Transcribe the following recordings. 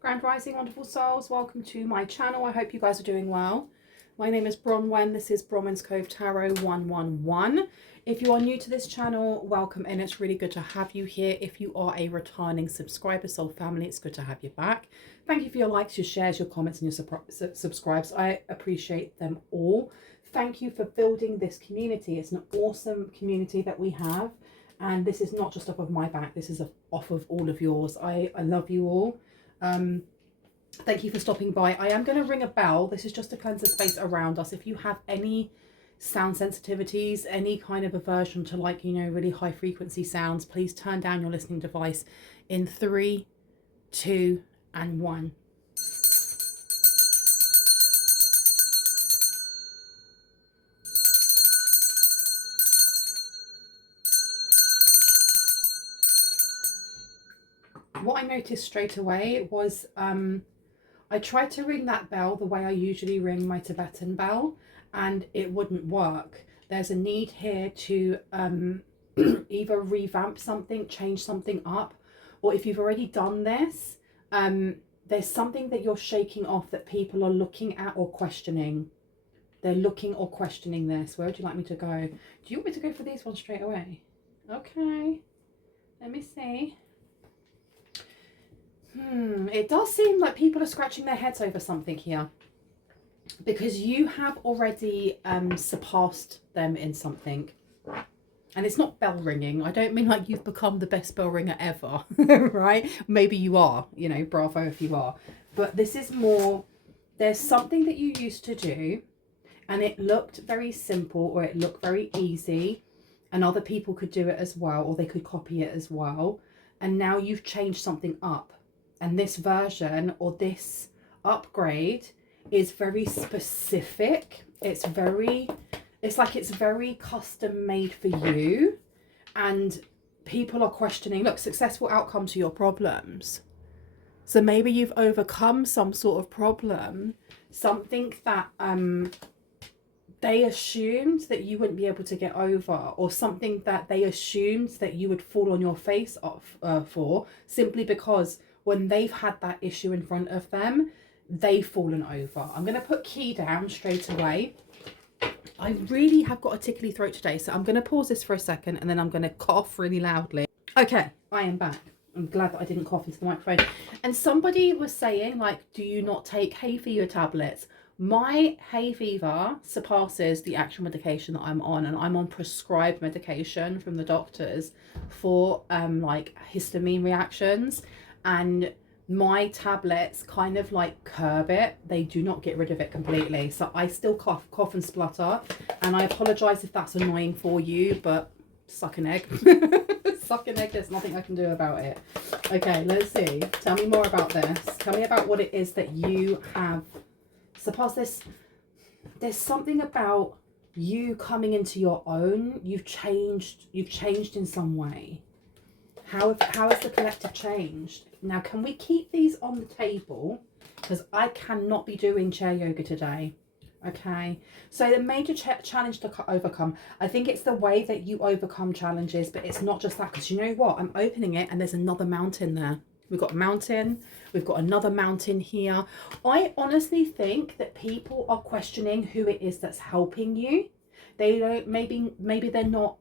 Grand Rising, wonderful souls, welcome to my channel. I hope you guys are doing well. My name is Bronwen. This is Bronwen's Cove Tarot 111. If you are new to this channel, welcome in. It's really good to have you here. If you are a returning subscriber, soul family, it's good to have you back. Thank you for your likes, your shares, your comments, and your subscribes. I appreciate them all. Thank you for building this community. It's an awesome community that we have. And this is not just off of my back. This is off of all of yours. I love you all. Thank you for stopping by. I am going to ring a bell. This is just to cleanse the space around us. If you have any sound sensitivities, any kind of aversion to, like, you know, really high frequency sounds, please turn down your listening device in 3, 2, and 1. What I noticed straight away was I tried to ring that bell the way I usually ring my Tibetan bell, and it wouldn't work. There's a need here to either revamp something, change something up, or if you've already done this, there's something that you're shaking off that people are looking at or questioning. They're looking or questioning this. Where would you like me to go? Do you want me to go for these ones straight away? Okay, let me see. It does seem like people are scratching their heads over something here, because you have already surpassed them in something. And it's not bell ringing. I don't mean like you've become the best bell ringer ever, right? Maybe you are, you know, bravo if you are. But this is more, there's something that you used to do and it looked very simple, or it looked very easy, and other people could do it as well, or they could copy it as well. And now you've changed something up. And this version, or this upgrade, is very specific. It's like it's very custom made for you. And people are questioning, look, successful outcome to your problems. So maybe you've overcome some sort of problem, something that they assumed that you wouldn't be able to get over, or something that they assumed that you would fall on your face off for, simply because when they've had that issue in front of them, they've fallen over. I'm going to put key down straight away. I really have got a tickly throat today, so I'm going to pause this for a second and then I'm going to cough really loudly. Okay, I am back. I'm glad that I didn't cough into the microphone. And somebody was saying, like, do you not take hay fever tablets? My hay fever surpasses the actual medication that I'm on, and I'm on prescribed medication from the doctors for like histamine reactions. And my tablets kind of like curb it. They do not get rid of it completely. So I still cough and splutter. And I apologise if that's annoying for you, but suck an egg. Suck an egg, there's nothing I can do about it. Okay, let's see. Tell me more about this. Tell me about what it is that you have surpassed this. There's something about you coming into your own. You've changed in some way. How has the collective changed? Now, can we keep these on the table? Because I cannot be doing chair yoga today. Okay. So the major challenge to overcome, I think it's the way that you overcome challenges, but it's not just that. Because you know what? I'm opening it and there's another mountain there. We've got a mountain. We've got another mountain here. I honestly think that people are questioning who it is that's helping you. They don't, maybe they're not,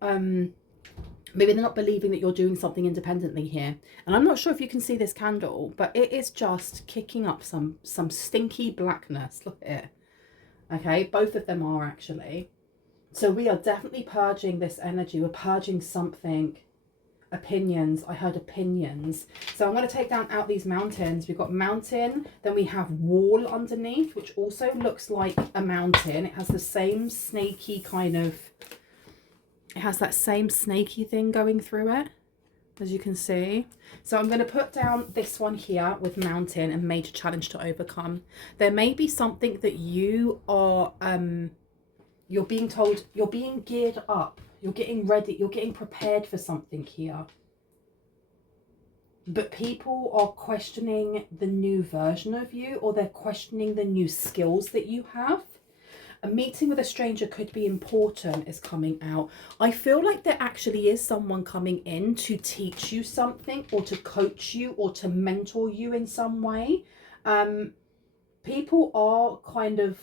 maybe they're not believing that you're doing something independently here. And I'm not sure if you can see this candle, but it is just kicking up some stinky blackness. Look at it. Okay, both of them are actually. So we are definitely purging this energy. We're purging something. Opinions. I heard opinions. So I'm going to take out these mountains. We've got mountain, then we have wall underneath, which also looks like a mountain. It has the same snaky kind of, it has that same snaky thing going through it, as you can see. So I'm going to put down this one here with mountain and major challenge to overcome. There may be something that you are, you're being told, you're being geared up. You're getting ready. You're getting prepared for something here. But people are questioning the new version of you, or they're questioning the new skills that you have. A meeting with a stranger could be important is coming out. I feel like there actually is someone coming in to teach you something, or to coach you, or to mentor you in some way. People are kind of,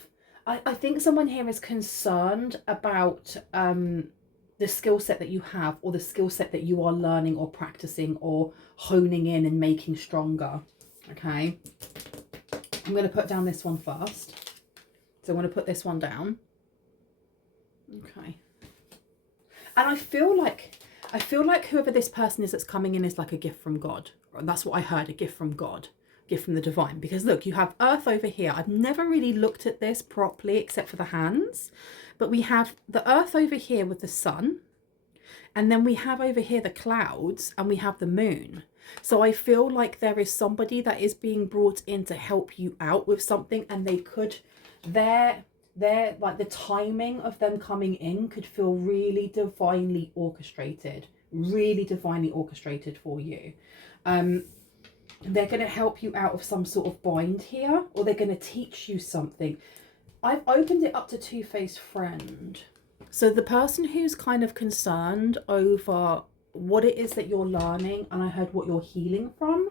I think someone here is concerned about the skill set that you have, or the skill set that you are learning or practicing or honing in and making stronger. Okay, I'm going to put down this one first. So I'm going to put this one down. Okay. And I feel like whoever this person is that's coming in is like a gift from God. That's what I heard, a gift from God, gift from the divine. Because look, you have Earth over here. I've never really looked at this properly except for the hands. But we have the Earth over here with the sun. And then we have over here the clouds, and we have the moon. So I feel like there is somebody that is being brought in to help you out with something, and they could, they're like, the timing of them coming in could feel really divinely orchestrated for you. They're going to help you out of some sort of bind here, or they're going to teach you something. I've opened it up to two-faced friend. So the person who's kind of concerned over what it is that you're learning, and I heard what you're healing from,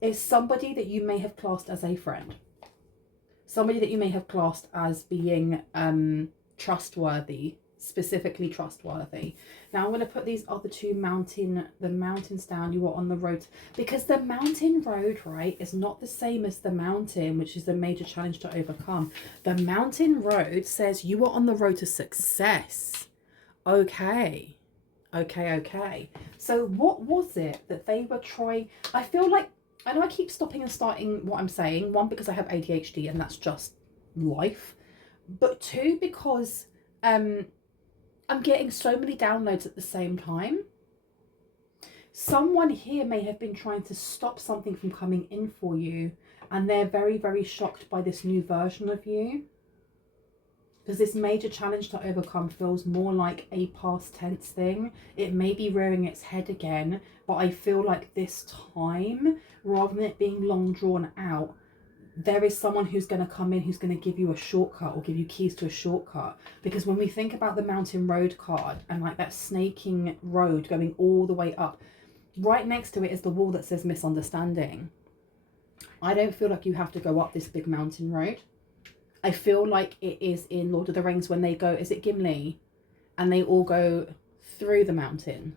is somebody that you may have classed as a friend. Somebody that you may have classed as being trustworthy, specifically trustworthy. Now I'm going to put these other two mountains down. You are on the road, because the mountain road, right, is not the same as the mountain, which is a major challenge to overcome. The mountain road says you are on the road to success. Okay. So what was it that they were trying? I feel like, I know I keep stopping and starting what I'm saying. One, because I have ADHD and that's just life. But two, because I'm getting so many downloads at the same time. Someone here may have been trying to stop something from coming in for you, and they're very, very shocked by this new version of you. Because this major challenge to overcome feels more like a past tense thing. It may be rearing its head again, but I feel like this time, rather than it being long drawn out, there is someone who's going to come in who's going to give you a shortcut, or give you keys to a shortcut. Because when we think about the mountain road card, and like that snaking road going all the way up, right next to it is the wall that says misunderstanding. I don't feel like you have to go up this big mountain road. I feel like it is in Lord of the Rings when they go, is it Gimli? And they all go through the mountain,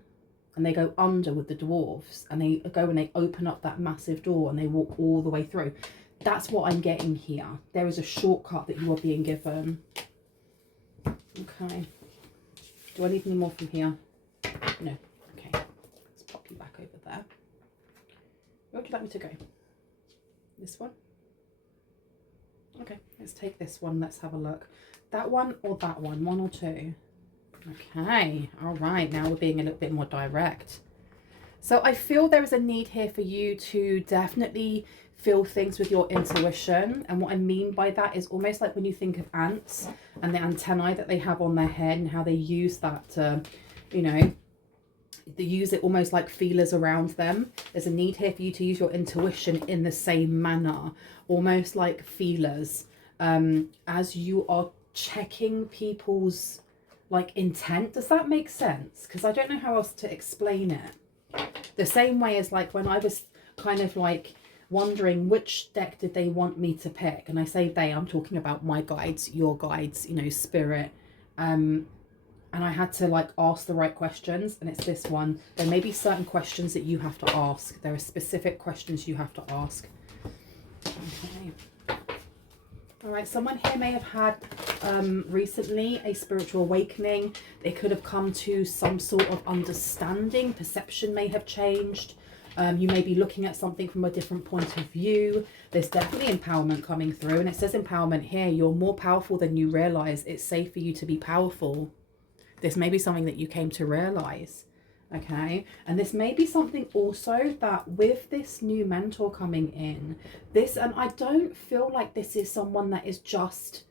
and they go under with the dwarves, and they go and they open up that massive door and they walk all the way through. That's what I'm getting here. There is a shortcut that you are being given. Okay. Do I need any more from here? No. Okay. Let's pop you back over there. Where would you like me to go? This one? Okay, let's take this one. Let's have a look. That one or that one? One or two? Okay. All right. Now we're being a little bit more direct. So I feel there is a need here for you to definitely feel things with your intuition. And what I mean by that is almost like when you think of ants and the antennae that they have on their head, and how they use that to, you know, they use it almost like feelers around them. There's a need here for you to use your intuition in the same manner, almost like feelers, as you are checking people's like intent. Does that make sense? Because I don't know how else to explain it. The same way as like when I was kind of like wondering which deck did they want me to pick, and I say they, I'm talking about my guides, your guides, you know, spirit, and I had to like ask the right questions, and it's this one. There may be certain questions that you have to ask. There are specific questions you have to ask. Okay. All right, someone here may have had recently a spiritual awakening. They could have come to some sort of understanding. Perception may have changed. You may be looking at something from a different point of view. There's definitely empowerment coming through, and it says empowerment here. You're more powerful than you realize. It's safe for you to be powerful. This may be something that you came to realize, okay? And this may be something also that with this new mentor coming in, and I don't feel like this is someone that is just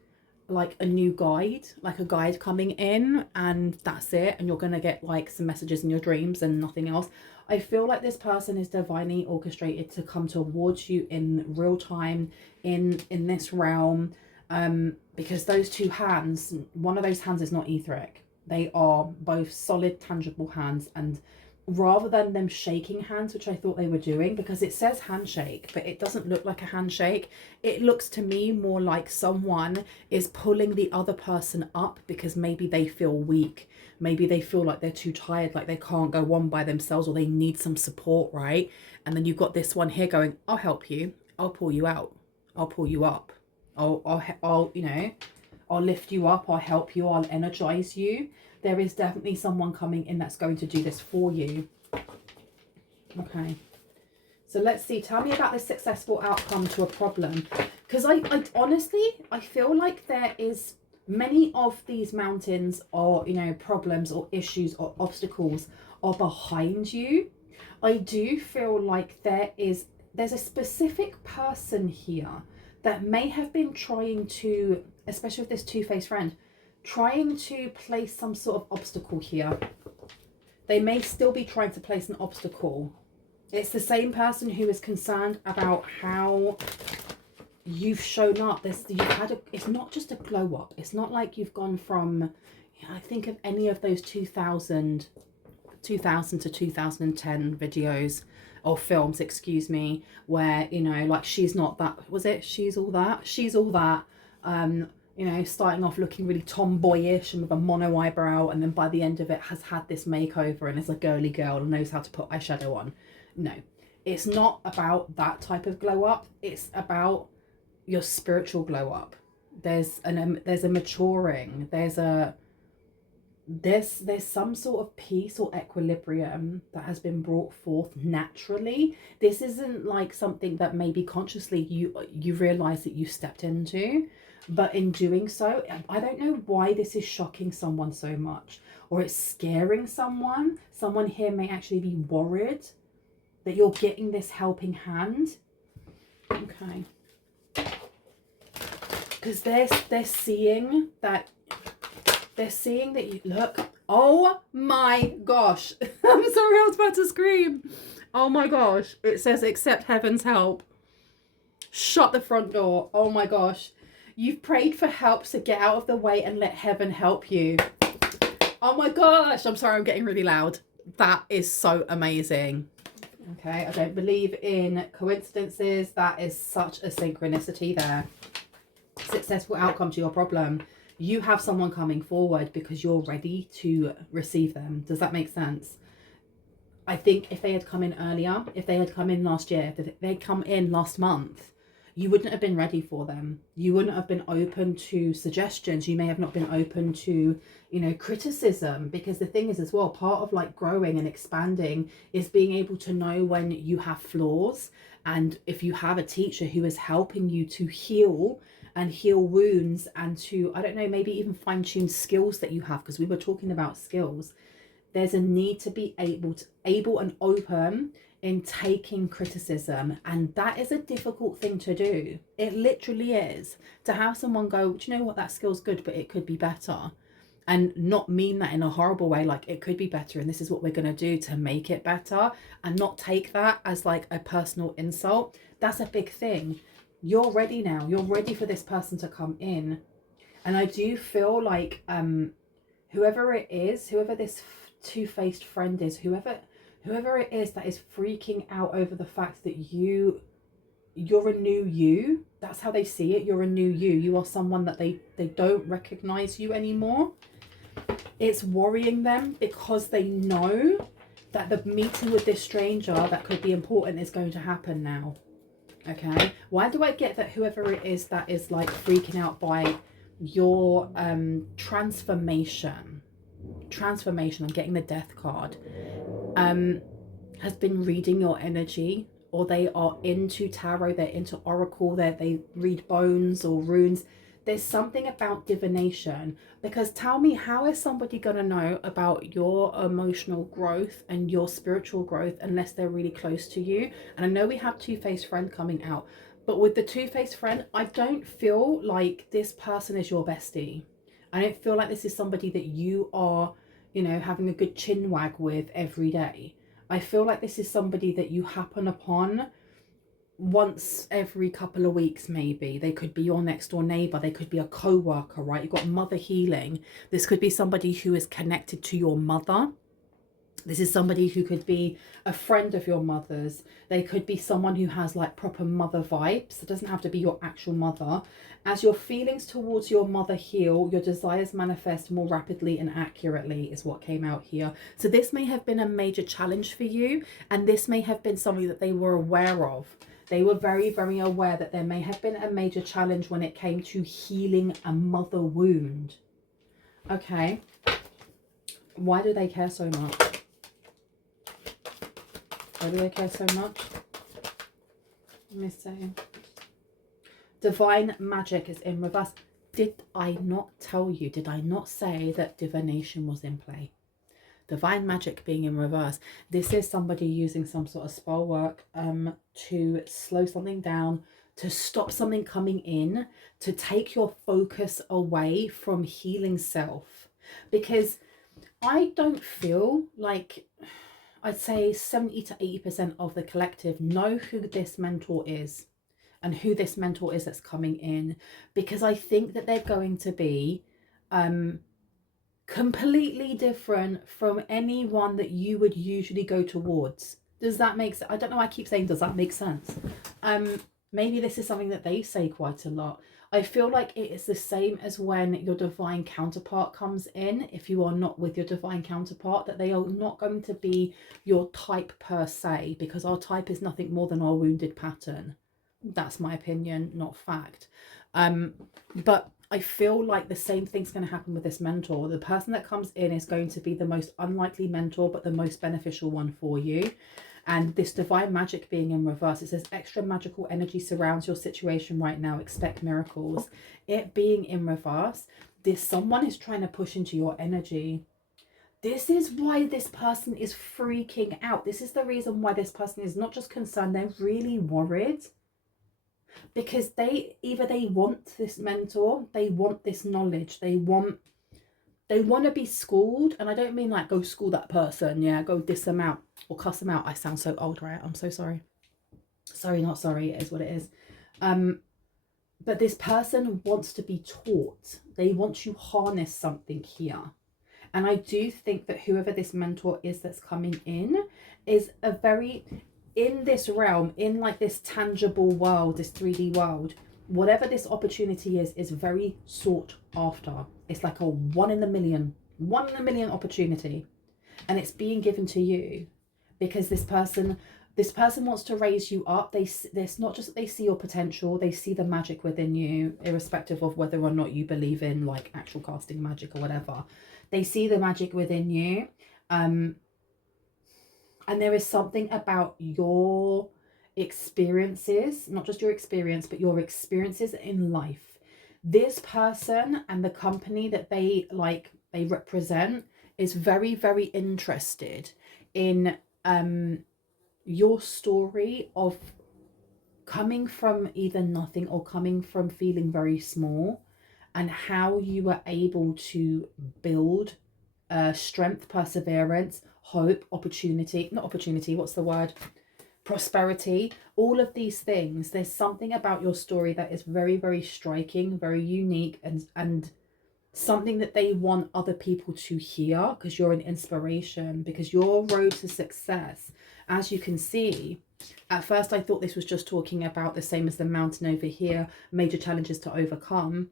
like a new guide, like a guide coming in and that's it, and you're going to get like some messages in your dreams and nothing else. I feel like this person is divinely orchestrated to come towards you in real time, in this realm. Because those two hands, one of those hands is not etheric. They are both solid, tangible hands, and rather than them shaking hands, which I thought they were doing, because it says handshake, but it doesn't look like a handshake. It looks to me more like someone is pulling the other person up because maybe they feel weak. Maybe they feel like they're too tired, like they can't go on by themselves, or they need some support, right? And then you've got this one here going, I'll help you. I'll pull you out. I'll pull you up. I'll you know, I'll lift you up. I'll help you. I'll energize you. There is definitely someone coming in that's going to do this for you. Okay. So let's see. Tell me about this successful outcome to a problem. Because I honestly, I feel like there is many of these mountains or, you know, problems or issues or obstacles are behind you. I do feel like there's a specific person here that may have been trying to, especially with this two-faced friend, trying to place some sort of obstacle here. They may still be trying to place an obstacle. It's the same person who is concerned about how you've shown up. It's not just a glow up. It's not like you've gone from, I think of any of those 2000 to 2010 videos or films, excuse me, where, you know, like She's Not That, was it She's All That? She's All That. You know, starting off looking really tomboyish and with a mono eyebrow, and then by the end of it has had this makeover and is a girly girl and knows how to put eyeshadow on. No, it's not about that type of glow up. It's about your spiritual glow up. There's a maturing. There's some sort of peace or equilibrium that has been brought forth naturally. This isn't like something that maybe consciously you realize that you stepped into. But in doing so, I don't know why this is shocking someone so much, or it's scaring someone. Someone here may actually be worried that you're getting this helping hand. Okay. Because they're seeing that you look. Oh my gosh. I'm sorry, I was about to scream. Oh my gosh. It says accept heaven's help. Shut the front door. Oh my gosh. You've prayed for help, so get out of the way and let heaven help you. Oh my gosh. I'm sorry, I'm getting really loud. That is so amazing. Okay, I don't believe in coincidences. That is such a synchronicity there. Successful outcome to your problem. You have someone coming forward because you're ready to receive them. Does that make sense? I think if they had come in earlier, if they had come in last year, if they'd come in last month, you wouldn't have been ready for them. You wouldn't have been open to suggestions. You may have not been open to, you know, criticism, because the thing is as well, part of like growing and expanding is being able to know when you have flaws. And if you have a teacher who is helping you to heal and heal wounds and to, I don't know, maybe even fine tune skills that you have, because we were talking about skills. There's a need to be able and open in taking criticism, and that is a difficult thing to do. It literally is. To have someone go, do you know what, that skill's good but it could be better, and not mean that in a horrible way, like it could be better and this is what we're going to do to make it better, and not take that as like a personal insult. That's a big thing. You're ready now. You're ready for this person to come in. And I do feel like whoever it is, whoever this two-faced friend is, whoever it is that is freaking out over the fact that you're a new you, that's how they see it. You're a new you. You are someone that they don't recognize you anymore. It's worrying them because they know that the meeting with this stranger that could be important is going to happen now. Okay, why do I get that whoever it is that is like freaking out by your transformation, I'm getting the death card, has been reading your energy, or they are into tarot, they're into oracle, they read bones or runes. There's something about divination, because tell me, how is somebody going to know about your emotional growth and your spiritual growth unless they're really close to you? And I know we have two-faced friend coming out, but with the two-faced friend, I don't feel like this person is your bestie. I don't feel like this is somebody that you are, you know, having a good chin wag with every day. I feel like this is somebody that you happen upon once every couple of weeks, maybe. They could be your next door neighbor. They could be a co-worker, right? You've got mother healing. This could be somebody who is connected to your mother. This is somebody who could be a friend of your mother's. They could be someone who has like proper mother vibes. It doesn't have to be your actual mother. As your feelings towards your mother heal, your desires manifest more rapidly and accurately is what came out here. So this may have been a major challenge for you, and this may have been something that they were aware of. They were very, very aware that there may have been a major challenge when it came to healing a mother wound. Okay. Why do they care so much? Why do they care so much? Let me see. Divine magic is in reverse. Did I not tell you? Did I not say that divination was in play? Divine magic being in reverse. This is somebody using some sort of spell work to slow something down, to stop something coming in, to take your focus away from healing self. Because I don't feel like, I'd say 70 to 80% of the collective know who this mentor is and who this mentor is that's coming in, because I think that they're going to be completely different from anyone that you would usually go towards. Does that make sense? I don't know, I keep saying, does that make sense? Maybe this is something that they say quite a lot. I feel like it is the same as when your divine counterpart comes in. If you are not with your divine counterpart, that they are not going to be your type per se, because our type is nothing more than our wounded pattern. That's my opinion, not fact. But I feel like the same thing's going to happen with this mentor. The person that comes in is going to be the most unlikely mentor, but the most beneficial one for you. And this divine magic being in reverse, it says extra magical energy surrounds your situation right now. Expect miracles. It being in reverse, someone is trying to push into your energy. This is why this person is freaking out. This is the reason why this person is not just concerned, they're really worried. Because they want this mentor, they want this knowledge, they want to be schooled. And I don't mean like go school that person, yeah, go diss them out or cuss them out. I sound so old, right? I'm so sorry. Sorry, not sorry, it is what it is. But this person wants to be taught. They want to harness something here. And I do think that whoever this mentor is that's coming in is a very, in this realm, in like this tangible world, this 3D world, whatever this opportunity is very sought after. It's like a one in a million opportunity, and it's being given to you because this person wants to raise you up. It's not just that they see your potential, they see the magic within you, irrespective of whether or not you believe in like actual casting magic or whatever. They see the magic within you. And there is something about your experiences, not just your experience, but your experiences in life. This person and the company that they represent is very, very interested in your story of coming from either nothing or coming from feeling very small, and how you were able to build strength, perseverance, hope, prosperity, all of these things. There's something about your story that is very, very striking, very unique, and something that they want other people to hear, because you're an inspiration, because your road to success, as you can see, at first I thought this was just talking about the same as the mountain over here, major challenges to overcome.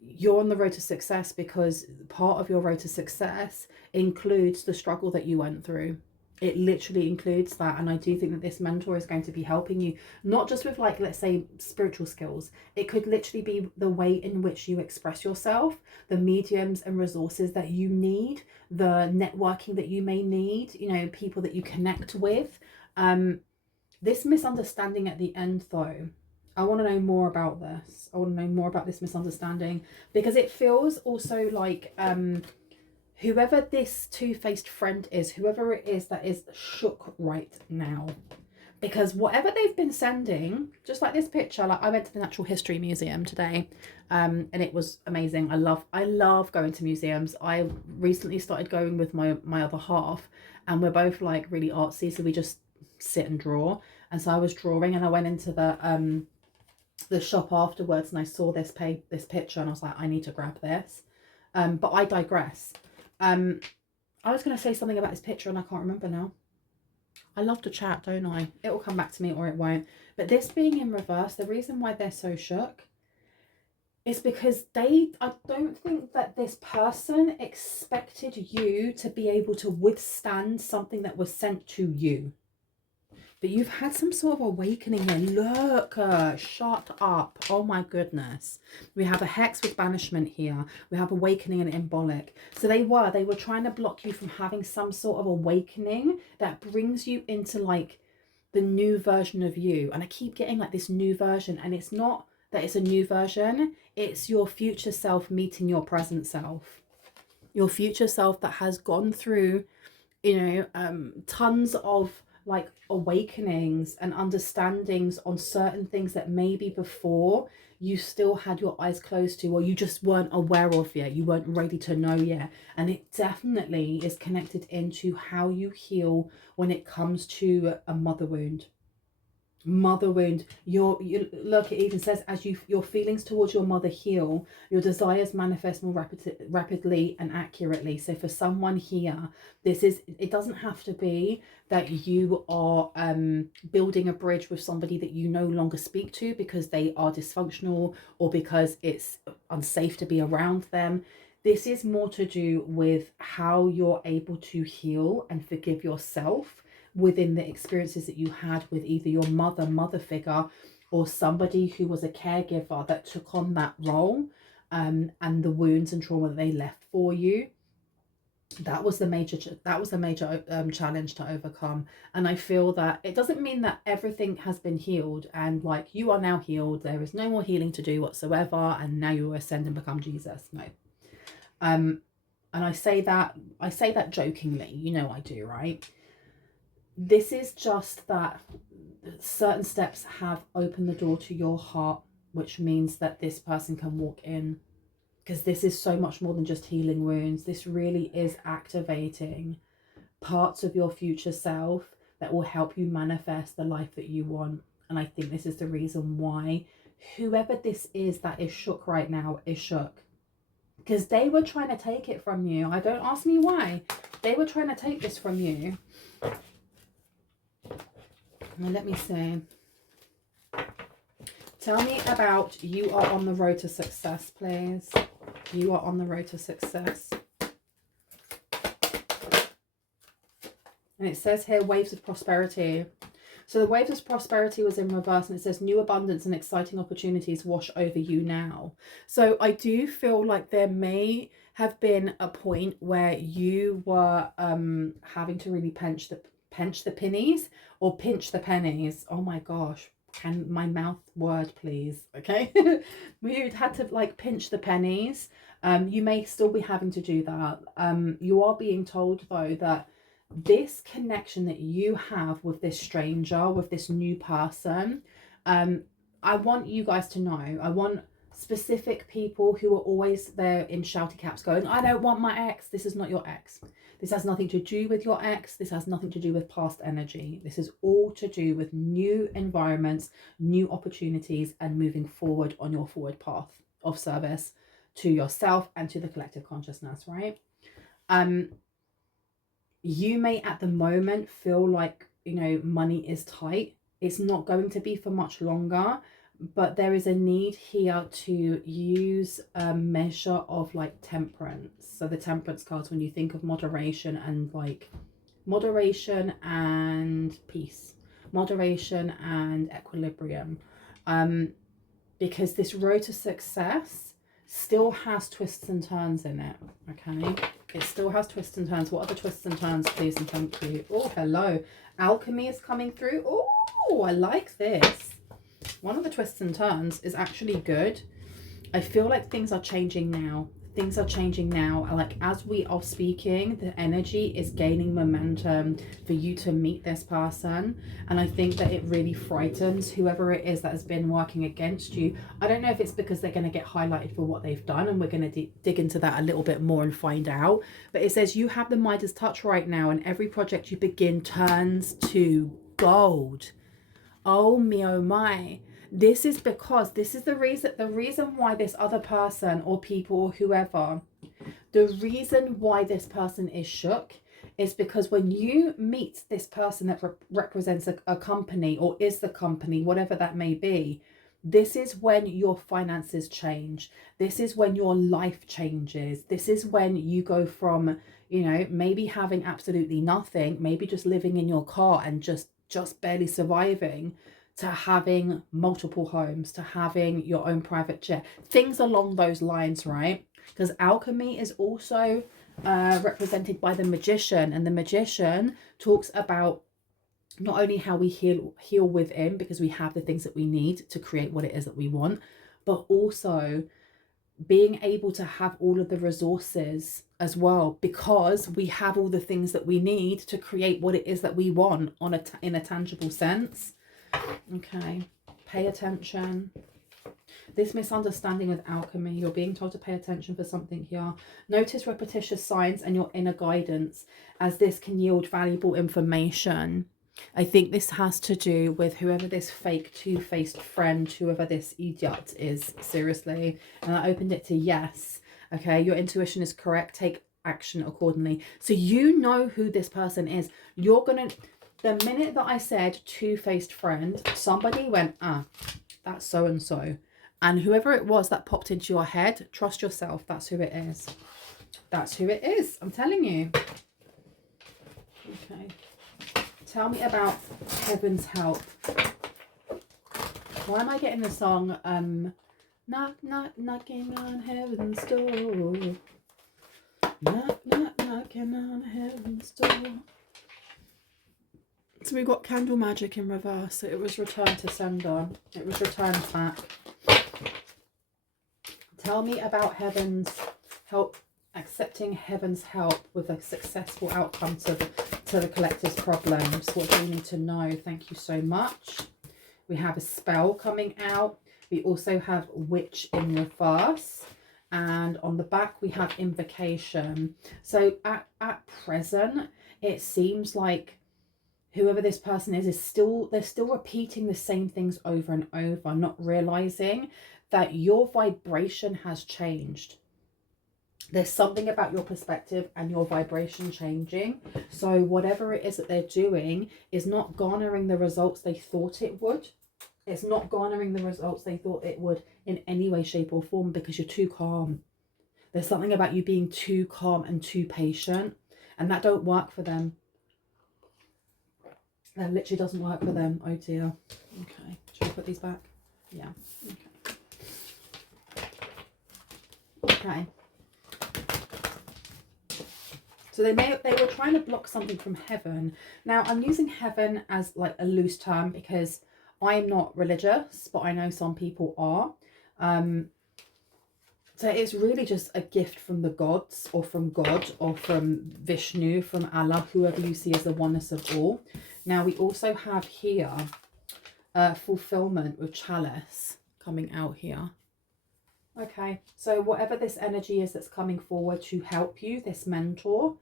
You're on the road to success because part of your road to success includes the struggle that you went through. It literally includes that. And I do think that this mentor is going to be helping you, not just with like, let's say, spiritual skills. It could literally be the way in which you express yourself, the mediums and resources that you need, the networking that you may need, you know, people that you connect with. This misunderstanding at the end though, I want to know more about this. I want to know more about this misunderstanding, because it feels also like whoever this two-faced friend is, whoever it is that is shook right now, because whatever they've been sending, just like this picture, like I went to the Natural History Museum today, and it was amazing. I love going to museums. I recently started going with my other half, and we're both like really artsy, so we just sit and draw. And so I was drawing, and I went into the shop afterwards, and I saw this picture, and I was like, I need to grab this. But I digress. I was going to say something about this picture, and I can't remember now. I love to chat, don't I? It will come back to me or it won't. But this being in reverse, the reason why they're so shook is because I don't think that this person expected you to be able to withstand something that was sent to you. But you've had some sort of awakening here. Look, shut up. Oh my goodness. We have a hex with banishment here. We have awakening and embolic. So they were trying to block you from having some sort of awakening that brings you into like the new version of you. And I keep getting like this new version, and it's not that it's a new version. It's your future self meeting your present self. Your future self that has gone through, you know, tons of like awakenings and understandings on certain things that maybe before you still had your eyes closed to, or you just weren't aware of yet, you weren't ready to know yet. And it definitely is connected into how you heal when it comes to a mother wound. You look, it even says, as your feelings towards your mother heal, your desires manifest more rapidly and accurately. So for someone here, it doesn't have to be that you are building a bridge with somebody that you no longer speak to because they are dysfunctional or because it's unsafe to be around them. This is more to do with how you're able to heal and forgive yourself within the experiences that you had with either your mother figure or somebody who was a caregiver that took on that role, and the wounds and trauma that they left for you. That was the major challenge to overcome. And I feel that it doesn't mean that everything has been healed and like you are now healed, there is no more healing to do whatsoever, and now you ascend and become Jesus. No. And I say that jokingly, you know I do, right? This is just that certain steps have opened the door to your heart, which means that this person can walk in, because this is so much more than just healing wounds. This really is activating parts of your future self that will help you manifest the life that you want. And I think this is the reason why whoever this is that is shook right now is shook, because they were trying to take it from you. I don't ask me why. They were trying to take this from you. Now let me see. Tell me about you are on the road to success, please. You are on the road to success. And it says here, waves of prosperity. So the waves of prosperity was in reverse, and it says new abundance and exciting opportunities wash over you now. So I do feel like there may have been a point where you were having to really pinch the pennies or pinch the pennies. Oh my gosh, can my mouth word please? Okay. We had to like pinch the pennies. You may still be having to do that. You are being told though that this connection that you have with this stranger, with this new person, I want you guys to know, I want specific people who are always there in shouty caps going, I don't want my ex. This is not your ex. This has nothing to do with your ex. This has nothing to do with past energy. This is all to do with new environments, new opportunities, and moving forward on your forward path of service to yourself and to the collective consciousness, right? You may at the moment feel like, you know, money is tight. It's not going to be for much longer, but there is a need here to use a measure of like temperance. So the temperance cards, when you think of moderation and like moderation and peace, moderation and equilibrium, because this road to success still has twists and turns in it. Okay, it still has twists and turns. What are the twists and turns, please and thank you? Oh, hello, alchemy is coming through. Oh, I like this. One of the twists and turns is actually good. I feel like things are changing now. Things are changing now. Like as we are speaking, the energy is gaining momentum for you to meet this person. And I think that it really frightens whoever it is that has been working against you. I don't know if it's because they're going to get highlighted for what they've done, and we're going to dig into that a little bit more and find out. But it says you have the Midas touch right now, and every project you begin turns to gold. Oh me, oh my. This is because this is the reason why this other person or people or whoever, the reason why this person is shook is because when you meet this person that represents a company or is the company, whatever that may be, this is when your finances change. This is when your life changes. This is when you go from, you know, maybe having absolutely nothing, maybe just living in your car and just barely surviving, to having multiple homes, to having your own private jet, things along those lines, right? Because alchemy is also represented by the magician, and the magician talks about not only how we heal within, because we have the things that we need to create what it is that we want, but also being able to have all of the resources as well, because we have all the things that we need to create what it is that we want in a tangible sense. Okay, pay attention. This misunderstanding with alchemy, you're being told to pay attention for something here. Notice repetitious signs and your inner guidance, as this can yield valuable information. I think this has to do with whoever this fake two-faced friend, whoever this idiot is, seriously. And I opened it to yes. Okay, your intuition is correct. Take action accordingly. So you know who this person is. You're going to... The minute that I said two-faced friend, somebody went, ah, that's so-and-so. And whoever it was that popped into your head, trust yourself. That's who it is. That's who it is. I'm telling you. Okay. Tell me about heaven's help. Why am I getting the song, knock, knock, knocking on heaven's door. Knock, knock, knocking on heaven's door. So we got candle magic in reverse. So it was returned to sender. It was returned back. Tell me about heaven's help, accepting heaven's help with a successful outcome to the collective's problems. What do you need to know? Thank you so much. We have a spell coming out. We also have witch in reverse. And on the back we have invocation. So at present, it seems like whoever this person is they're still repeating the same things over and over, not realizing that your vibration has changed. There's something about your perspective and your vibration changing. So whatever it is that they're doing is not garnering the results they thought it would. It's not garnering the results they thought it would in any way, shape or form, because you're too calm. There's something about you being too calm and too patient, and that don't work for them. That literally doesn't work for them. Oh dear. Okay. Should we put these back? Yeah. Okay. So they were trying to block something from heaven. Now I'm using heaven as like a loose term because I'm not religious, but I know some people are. So it's really just a gift from the gods, or from God, or from Vishnu, from Allah, whoever you see as the oneness of all. Now we also have here fulfillment with chalice coming out here. Okay, so whatever this energy is that's coming forward to help you, this mentor,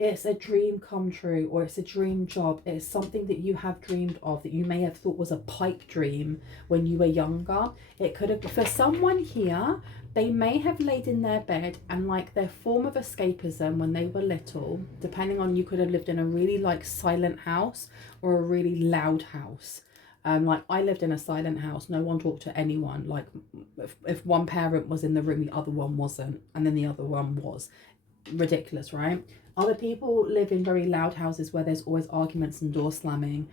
it's a dream come true, or it's a dream job. It's something that you have dreamed of, that you may have thought was a pipe dream when you were younger. It could have, for someone here, they may have laid in their bed and like their form of escapism when they were little, depending on, you could have lived in a really like silent house or a really loud house. Like I lived in a silent house, no one talked to anyone. Like if one parent was in the room, the other one wasn't, and then the other one was. Ridiculous, right? Other people live in very loud houses where there's always arguments and door slamming.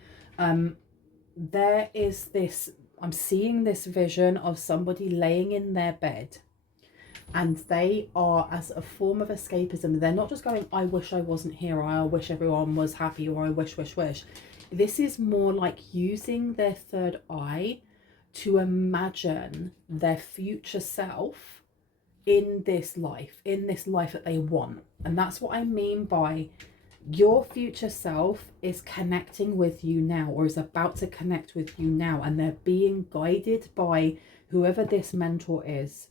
There is this, I'm seeing this vision of somebody laying in their bed, and they are, as a form of escapism, they're not just going, I wish I wasn't here, or I wish everyone was happy, or I wish. This is more like using their third eye to imagine their future self in this life that they want. And that's what I mean by your future self is connecting with you now, or is about to connect with you now, and they're being guided by whoever this mentor is.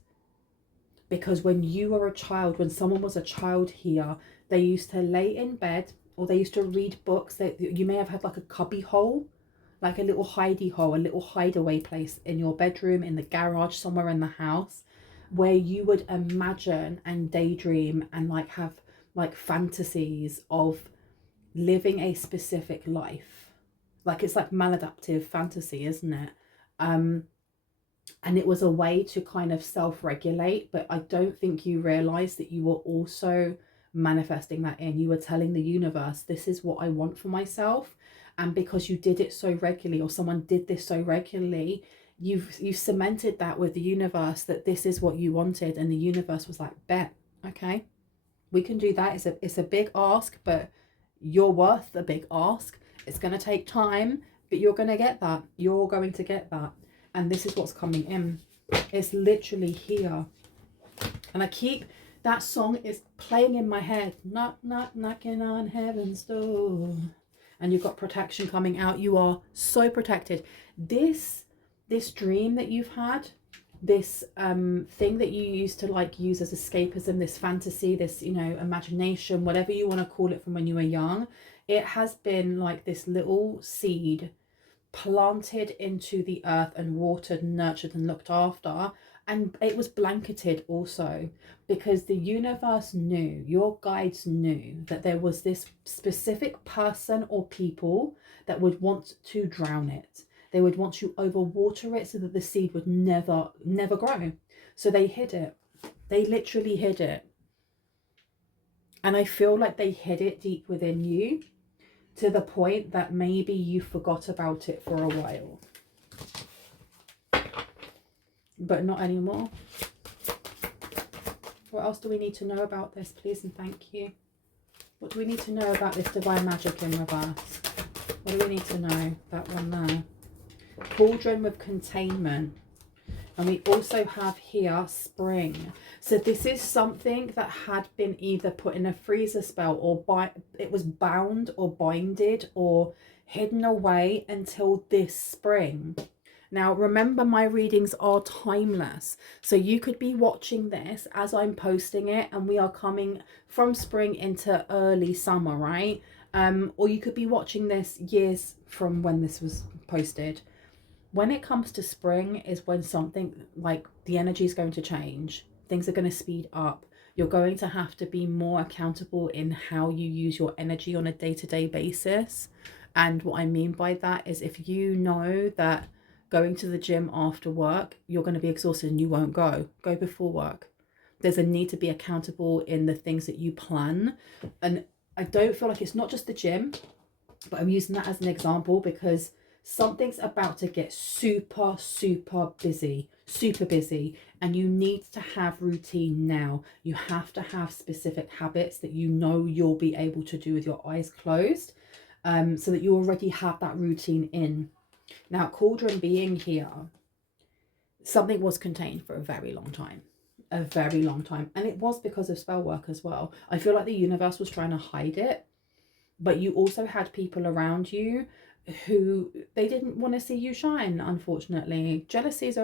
Because when you were a child, when someone was a child here, they used to lay in bed or they used to read books. That you may have had like a cubby hole, like a little hidey hole, a little hideaway place in your bedroom, in the garage, somewhere in the house, where you would imagine and daydream and like have like fantasies of living a specific life. Like it's like maladaptive fantasy, isn't it? And it was a way to kind of self-regulate, but I don't think you realized that you were also manifesting that in. You were telling the universe, this is what I want for myself. And because you did it so regularly, or someone did this so regularly, you've cemented that with the universe, that this is what you wanted. And the universe was like, bet, okay, we can do that. It's a big ask, but you're worth a big ask. It's going to take time, but you're going to get that. You're going to get that. And this is what's coming in. It's literally here. And that song is playing in my head. Knock, knock, knocking on heaven's door. And you've got protection coming out. You are so protected. This dream that you've had, this thing that you used to like use as escapism, this fantasy, this, you know, imagination, whatever you want to call it, from when you were young, it has been like this little seed planted into the earth and watered, nurtured and looked after. And it was blanketed also, because the universe knew, your guides knew, that there was this specific person or people that would want to drown it. They would want to overwater it so that the seed would never grow. So they hid it. They literally hid it. And I feel like they hid it deep within you, to the point that maybe you forgot about it for a while. But not anymore. What else do we need to know about this, please and thank you? What do we need to know about this divine magic in reverse? What do we need to know? That one there. Cauldron with containment. And we also have here spring. So this is something that had been either put in a freezer spell, or it was bound or binded or hidden away until this spring. Now, remember, my readings are timeless. So you could be watching this as I'm posting it, and we are coming from spring into early summer, right? Or you could be watching this years from when this was posted. When it comes to spring is when something like the energy is going to change. Things are going to speed up. You're going to have to be more accountable in how you use your energy on a day-to-day basis. And what I mean by that is, if you know that going to the gym after work, you're going to be exhausted and you won't go before work. There's a need to be accountable in the things that you plan. And I don't feel like it's not just the gym, but I'm using that as an example because something's about to get super busy, and you need to have routine now. You have to have specific habits that you know you'll be able to do with your eyes closed, so that you already have that routine in. Now, cauldron being here, something was contained for a very long time. And it was because of spell work as well. I feel like the universe was trying to hide it, but you also had people around you who, they didn't want to see you shine, unfortunately. Jealousy is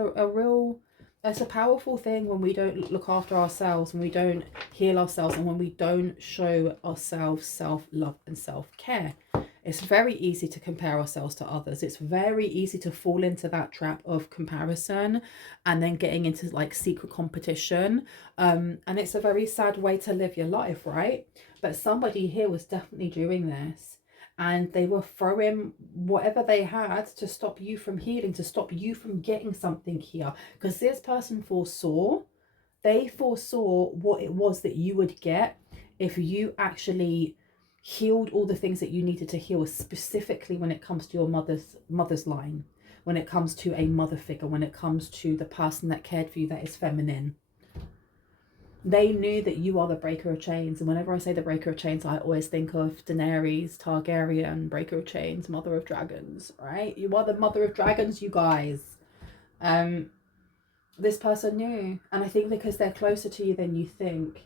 it's a powerful thing when we don't look after ourselves, when we don't heal ourselves, and when we don't show ourselves self-love and self-care. It's very easy to compare ourselves to others. It's very easy to fall into that trap of comparison and then getting into like secret competition. And it's a very sad way to live your life, right? But somebody here was definitely doing this, and they were throwing whatever they had to stop you from healing, to stop you from getting something here. Because this person foresaw what it was that you would get if you actually healed all the things that you needed to heal, specifically when it comes to your mother's line, when it comes to a mother figure, when it comes to the person that cared for you that is feminine. They knew that you are the breaker of chains. And whenever I say the breaker of chains, I always think of Daenerys Targaryen, breaker of chains, mother of dragons, right? You are the mother of dragons, you guys. This person knew. And I think because they're closer to you than you think,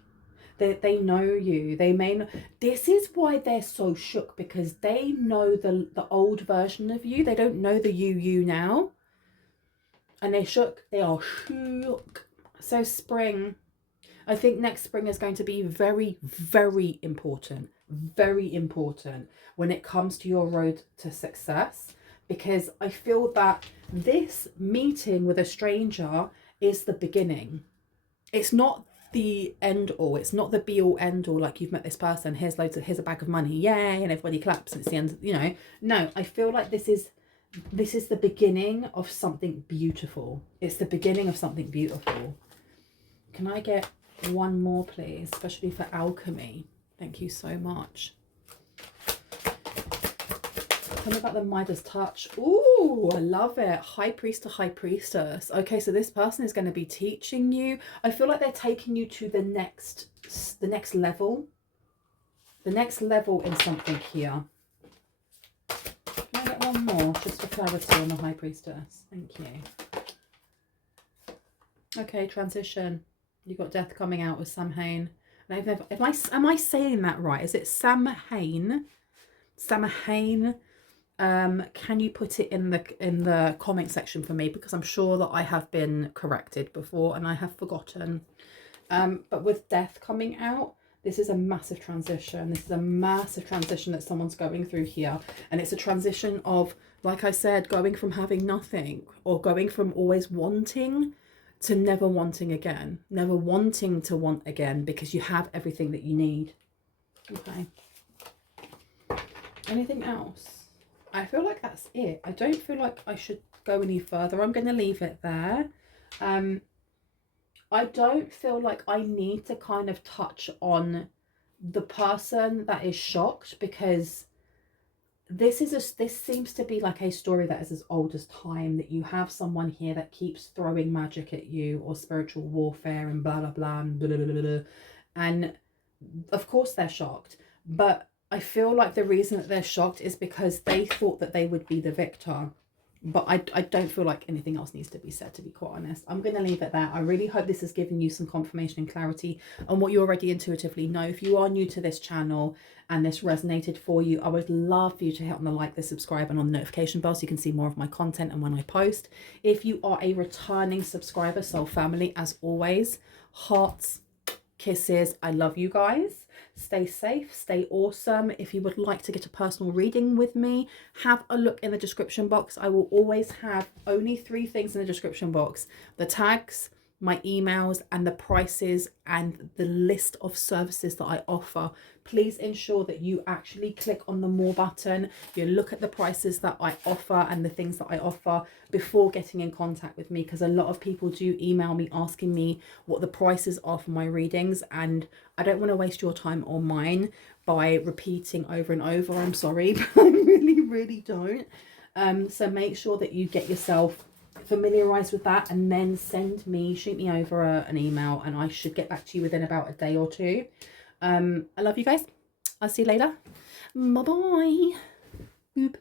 they know you. They may know. This is why they're so shook, because they know the old version of you. They don't know the you now. And they're shook. They are shook. So spring. I think next spring is going to be very, very important. very important when it comes to your road to success, because I feel that this meeting with a stranger is the beginning. It's not the end all. It's not the be all end all. Like, you've met this person, here's a bag of money, yay, and everybody claps and it's the end, you know. No, I feel like this is the beginning of something beautiful. It's the beginning of something beautiful. Can I get one more, please? Especially for alchemy. Thank you so much. Tell me about the Midas touch. Ooh, I love it. High priest to high priestess. Okay, so this person is going to be teaching you. I feel like they're taking you to the next level. The next level in something here. Can I get one more just for clarity on the high priestess? Thank you. Okay, transition. You've got death coming out with Samhain. Am I saying that right? Is it Samhain? Samhain. Can you put it in the comment section for me, because I'm sure that I have been corrected before and I have forgotten. But with death coming out, this is a massive transition. This is a massive transition that someone's going through here, and it's a transition of, like I said, going from having nothing, or going from always wanting to never wanting again, never wanting to want again, because you have everything that you need. Okay, anything else? I feel like that's it. I don't feel like I should go any further. I'm going to leave it there. I don't feel like I need to kind of touch on the person that is shocked, because this seems to be like a story that is as old as time, that you have someone here that keeps throwing magic at you, or spiritual warfare and blah, blah, blah, and blah, blah, blah, blah. And of course they're shocked, but I feel like the reason that they're shocked is because they thought that they would be the victor. But I don't feel like anything else needs to be said, to be quite honest. I'm going to leave it there. I really hope this has given you some confirmation and clarity on what you already intuitively know. If you are new to this channel and this resonated for you, I would love for you to hit on the like, the subscribe, and on the notification bell so you can see more of my content and when I post. If you are a returning subscriber, soul family, as always, hearts, kisses. I love you guys. Stay safe, stay awesome. If you would like to get a personal reading with me, have a look in the description box. I will always have only 3 things in the description box: the tags, my emails, and the prices, and the list of services that I offer. Please ensure that you actually click on the more button. You look at the prices that I offer and the things that I offer before getting in contact with me, because a lot of people do email me asking me what the prices are for my readings, and I don't want to waste your time or mine by repeating over and over. I'm sorry, but I really don't. So make sure that you get yourself familiarized with that, and then shoot me over an email, and I should get back to you within about a day or 2. I love you guys. I'll see you later. Bye bye. Boop.